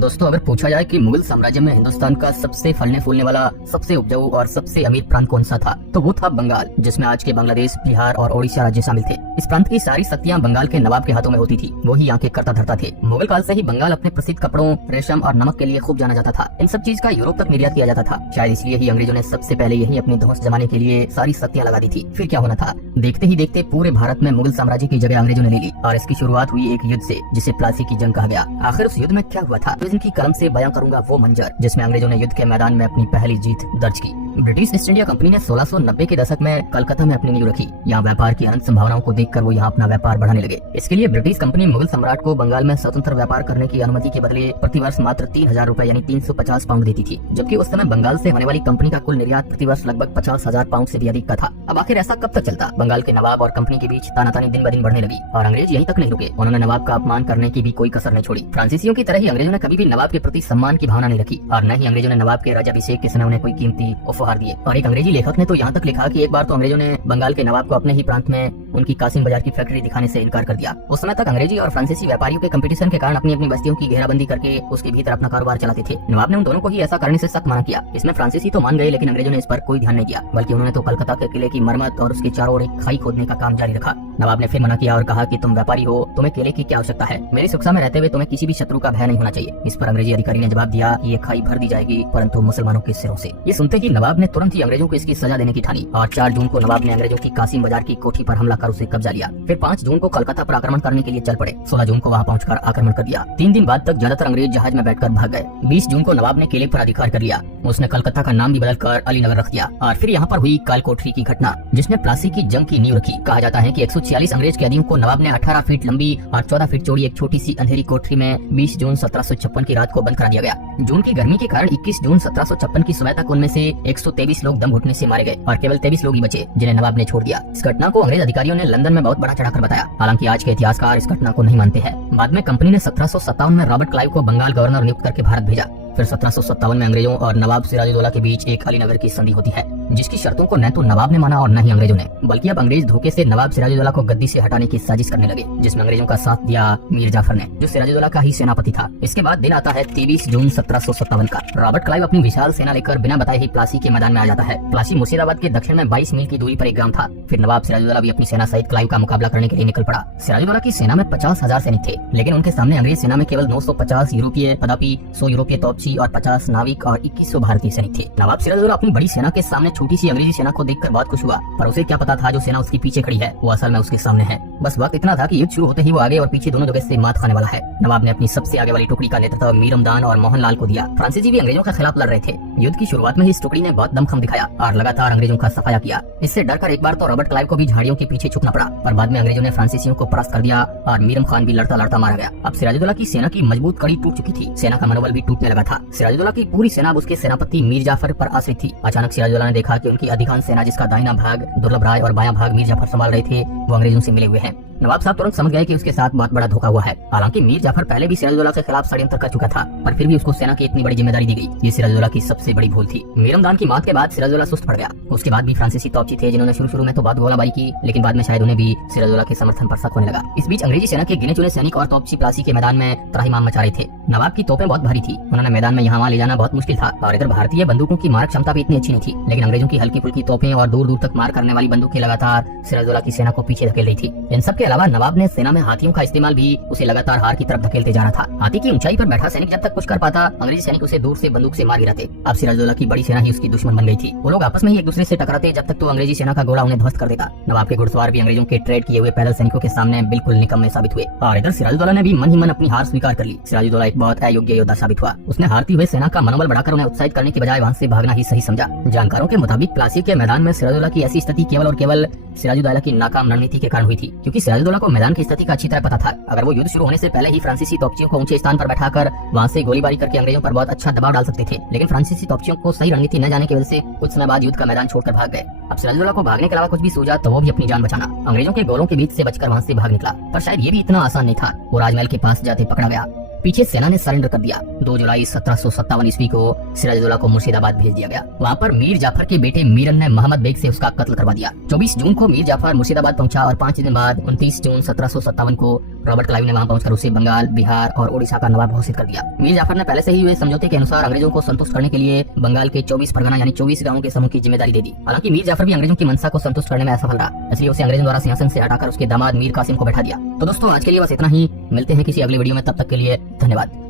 दोस्तों, अगर पूछा जाए कि मुगल साम्राज्य में हिंदुस्तान का सबसे फलने फूलने वाला, सबसे उपजाऊ और सबसे अमीर प्रांत कौन सा था, तो वो था बंगाल, जिसमें आज के बांग्लादेश, बिहार और ओडिशा राज्य शामिल थे। इस प्रांत की सारी शक्तियां बंगाल के नवाब के हाथों में होती थी। वो ही यहाँ के कर्ता धर्ता थे। मुगल काल से ही बंगाल अपने प्रसिद्ध कपड़ों, रेशम और नमक के लिए खूब जाना जाता था। इन सब चीज का यूरोप तक निर्यात किया जाता था। शायद इसलिए ही अंग्रेजों ने सबसे पहले यही अपनी धौंस जमाने के लिए सारी शक्तियां लगा दी थी। फिर क्या होना था, देखते ही देखते पूरे भारत में मुगल साम्राज्य की जगह अंग्रेजों ने ले ली और इसकी शुरुआत हुई एक युद्ध से, जिसे प्लासी की जंग कहा गया। आखिर उस युद्ध में क्या हुआ था, तो इनकी कलम से बयां करूंगा वो मंजर जिसमें अंग्रेजों ने युद्ध के मैदान में अपनी पहली जीत दर्ज की। ब्रिटिश ईस्ट इंडिया कंपनी ने 1690 के दशक में कलकत्ता में अपनी नींव रखी। यहाँ व्यापार की अनंत संभावनाओं को देखकर वो यहाँ अपना व्यापार बढ़ाने लगे। इसके लिए ब्रिटिश कंपनी मुगल सम्राट को बंगाल में स्वतंत्र व्यापार करने की अनुमति के बदले प्रतिवर्ष मात्र 3000 रुपए यानी 350 पाउंड देती थी, जबकि उस समय बंगाल से होने वाली कंपनी का कुल निर्यात प्रतिवर्ष लगभग 50,000 पाउंड से भी अधिक का था। अब आखिर ऐसा कब तक चलता। बंगाल के नवाब और कंपनी के बीच तानातानी दिन ब दिन बढ़ने लगी और अंग्रेज यहीं तक नहीं रुके। उन्होंने नवाब का अपमान करने की भी कोई कसर नहीं छोड़ी। फ्रांसीसियों की तरह ही अंग्रेजों ने कभी भी नवाब के प्रति सम्मान की भावना नहीं रखी और न ही अंग्रेजों ने नवाब के राज्याभिषेक के समय उन्हें कोई कीमती उपहार दिए। और एक अंग्रेजी लेखक ने तो यहाँ तक लिखा कि एक बार तो अंग्रेजों ने बंगाल के नवाब को अपने ही प्रांत में उनकी कासिम बाजार की फैक्ट्री दिखाने से इनकार कर दिया। उस समय तक अंग्रेजी और फ्रांसीसी व्यापारियों के कंपटीशन के कारण अपनी अपनी बस्तियों की घेराबंदी करके उसके भीतर अपना कारोबार चलाते थे। नवाब ने उन दोनों को ही ऐसा करने से सख्त मना किया। इसमें फ्रांसीसी तो मान गए, लेकिन अंग्रेजों ने इस पर कोई ध्यान नहीं दिया, बल्कि उन्होंने तो कलकत्ता के किले की मरम्मत और उसके चारों ओर एक खाई खोदने का काम जारी रखा। नवाब ने फिर मना किया और कहा कि तुम व्यापारी हो, तुम्हें किले की क्या आवश्यकता है। मेरी सुरक्षा में रहते हुए तुम्हें किसी भी शत्रु का भय नहीं होना चाहिए। इस पर अंग्रेजी अधिकारी ने जवाब दिया कि ये खाई भर दी जाएगी, परंतु मुसलमानों के सिरों से। ये सुनते ही नवाब ने तुरंत ही अंग्रेजों को इसकी सजा देने की ठानी और 4 जून को नवाब ने अंग्रेजों की कासिम बाजार की कोठी पर हमला कर उसे कब्जा लिया। फिर 5 जून को कलकत्ता पर आक्रमण करने के लिए चल पड़े। 16 जून को वहां पहुंचकर आक्रमण कर दिया। 3 दिन बाद तक ज्यादातर अंग्रेज जहाज में बैठकर भाग गए। 20 जून को नवाब ने किले पर अधिकार कर लिया। उसने कलकत्ता का नाम भी बदलकर अलीनगर रख दिया। और फिर यहाँ पर हुई काल कोठरी की घटना, जिसने प्लासी की जंग की नींव रखी। कहा जाता है कि 146 अंग्रेज कैदियों को नवाब ने 18 फीट लंबी और 14 फीट चौड़ी एक छोटी सी अंधेरी कोठरी में 20 जून 1756 की रात को बंद करा दिया गया। जून की गर्मी के कारण 21 जून 1756 की सुबह तक उनमें से 123 लोग दम घुटने से मारे गए और केवल 23 लोग ही बचे, जिन्हें नवाब ने छोड़ दिया। इस घटना को अंग्रेज अधिकारियों ने लंदन में बहुत बड़ा चढ़ाकर बताया। हालांकि आज के इतिहासकार इस घटना को नहीं मानते हैं। बाद में कंपनी ने 1757 में रॉबर्ट क्लाइव को बंगाल गवर्नर नियुक्त करके भारत भेजा। फिर 1757 में अंग्रेजों और नवाब सिराजुद्दौला के बीच एक अलीनगर की संधि होती है, जिसकी शर्तों को न तो नवाब ने माना और न ही अंग्रेजों ने, बल्कि अब अंग्रेज धोखे से नवाब सिराजुद्दौला को गद्दी से हटाने की साजिश करने लगे, जिसमें अंग्रेजों का साथ दिया मीर जाफर ने, जो सिराजुद्दौला का ही सेनापति था। इसके बाद दिन आता है 23 जून 1757 का। रॉबर्ट क्लाइव अपनी विशाल सेना लेकर बिना बताए ही प्लासी के मैदान में आ जाता है। प्लासी मुर्शिदाबाद के दक्षिण में 22 मील की दूरी पर एक ग्राम था। फिर नवाब सिराजुद्दौला भी अपनी सेना सहित क्लाइव का मुकाबला करने के लिए निकल पड़ा। सिराजुद्दौला की सेना में 50,000 सैनिक थे, लेकिन उनके सामने अंग्रेज सेना में केवल 950 यूरोपीय पदापी, 100 यूरोपीय तोपची और 50 नाविक और 2100 भारतीय सैनिक थे। नवाब सिराजुद्दौला अपनी बड़ी सेना के सामने छोटी सी अंग्रेजी सेना को देखकर बहुत खुश हुआ, पर उसे क्या पता था जो सेना उसके पीछे खड़ी है वो असल में उसके सामने है। बस वक्त इतना था कि युद्ध शुरू होते ही वो आगे और पीछे दोनों जगह से मात खाने वाला है। नवाब ने अपनी सबसे आगे वाली टुकड़ी का नेतृत्व मीरमदान और मोहनलाल को दिया। फ्रांसीसी भी अंग्रेजों के खिलाफ लड़ रहे थे। युद्ध की शुरुआत में ही इस टुकड़ी ने बहुत दमखम दिखाया और लगातार अंग्रेजों का सफाया किया। इससे डरकर एक बार तो रॉबर्ट क्लाइव को भी झाड़ियों के पीछे छुपना पड़ा, पर बाद में अंग्रेजों ने फ्रांसीसियों को परास्त कर दिया और मीरम खान भी लड़ता लड़ता मारा गया। अब सिराजुद्दौला की सेना की मजबूत कड़ी टूट चुकी थी। सेना का मनोबल भी टूटने लगा था। सिराजुद्दौला की पूरी सेना उसके सेनापति मीर जाफर पर आश्रित थी। अचानक सिराजुद्दौला ने देखा कि उनकी अधिकांश सेना, जिसका दाहिना भाग दुर्लभ राय और बायां भाग मीर जाफर संभाल रहे थे, वो अंग्रेजों से मिले हुए हैं। नवाब साहब तुरंत समझ गए कि उसके साथ बहुत बड़ा धोखा हुआ है। हालांकि मीर जाफर पहले भी सिराजुद्दौला के खिलाफ षड्यंत्र कर चुका था, पर फिर भी उसको सेना की इतनी बड़ी जिम्मेदारी दी गई। ये सिराजुद्दौला की सबसे बड़ी भूल थी। मीरमदान की मौत के बाद सिराजुद्दौला सुस्त पड़ गया। उसके बाद भी फ्रांसीसी तोपची थे, जिन्होंने शुरू में तो बहुत गोलाबारी की, लेकिन बाद में शायद उन्हें भी सिराजुद्दौला के समर्थन पर शक होने लगा। इस बीच अंग्रेजी सेना के गिने चुने सैनिक और तोपची प्लासी के मैदान में त्राहिमाम मचा रहे थे। नवाब की तोपें बहुत भारी थी, उन्होंने मैदान में यहाँ ले जाना बहुत मुश्किल था। और इधर भारतीय बंदूकों की मारक क्षमता भी इतनी अच्छी नहीं थी, लेकिन अंग्रेजों की हल्की फुल्की तोपें और दूर दूर तक मार करने वाली बंदूकें लगातार सिराजुद्दौला की सेना को पीछे धकेल रही थी। इन सब के अलावा नवाब ने सेना में हाथियों का इस्तेमाल भी उसे लगातार हार की तरफ धकेलते जा रहा था। हाथी की ऊंचाई पर बैठा सैनिक जब तक कुछ कर पाता, अंग्रेजी सैनिक उसे दूर से बंदूक से मार गिराते। अब सिराजुद्दौला की बड़ी सेना ही उसकी दुश्मन बन गई थी। वो लोग आपस में ही एक दूसरे से टकराते, जब तक तो अंग्रेजी सेना का घोड़ा उन्हें ध्वस्त कर देता। नवाब के घुड़सवार भी अंग्रेजों के ट्रेड किए हुए पैदल सैनिकों के सामने बिल्कुल निकम्मे साबित हुए। और इधर सिराजुद्दौला ने भी मन ही मन अपनी हार स्वीकार कर ली। सिराजुद्दौला एक बहुत अयोग्य योद्धा साबित हुआ। उसने हारती हुए सेना का मनोबल बढ़ाकर उन्हें उत्साहित करने की बजाय वहां से भागना ही सही समझा। जानकारों के मुताबिक प्लासी के मैदान में सिराजुद्दौला की ऐसी स्थिति केवल और केवल सिराजुद्दौला की नाकाम रणनीति के कारण हुई थी, क्योंकि सिराजुद्दौला को मैदान की स्थिति का अच्छी तरह पता था। अगर वो युद्ध शुरू होने से पहले ही फ्रांसीसी तोपचियों को ऊंचे स्थान पर बैठाकर वहां से गोलीबारी करके अंग्रेजों पर बहुत अच्छा दबाव डाल सकते थे, लेकिन फ्रांसीसी तोपचियों को सही रणनीति न जाने की वजह से कुछ समय बाद युद्ध का मैदान छोड़कर भाग गए। अब सिराजुद्दौला को भागने के अलावा कुछ भी सूझा तो वो भी अपनी जान बचाना। अंग्रेजों के गोलों के बीच से बचकर वहां से भाग निकला, पर शायद ये भी इतना आसान नहीं था। वो राजमहल के पास जाते पकड़ा गया। पीछे सेना ने सरेंडर कर दिया। 2 जुलाई 1757 ईस्वी को सिराजुद्दौला को मुर्शिदाबाद भेज दिया गया। वहाँ पर मीर जाफर के बेटे मीरन ने मोहम्मद बेग से उसका कत्ल करवा दिया। 24 जून को मीर जाफर मुर्शिदाबाद पहुंचा और 5 दिन बाद 29 जून 1757 को रॉबर्ट क्लाइव ने वहाँ पहुंचकर उसे बंगाल, बिहार और ओडिशा का नवाब घोषित कर दिया। मीर जाफर ने पहले से ही हुए समझौते के अनुसार अंग्रेजों को संतुष्ट करने के लिए बंगाल के 24 परगना यानी 24 गांवों के समूह की जिम्मेदारी दे दी। हालांकि मीर जाफर भी अंग्रेजों की मंशा को संतुष्ट करने में असफल रहा, इसलिए उसे अंग्रेजों द्वारा सिंहासन से हटाकर उसके दामाद मीर कासिम को बैठा दिया। तो दोस्तों आज के लिए बस इतना ही, मिलते हैं किसी अगले वीडियो में, तब तक के लिए धन्यवाद।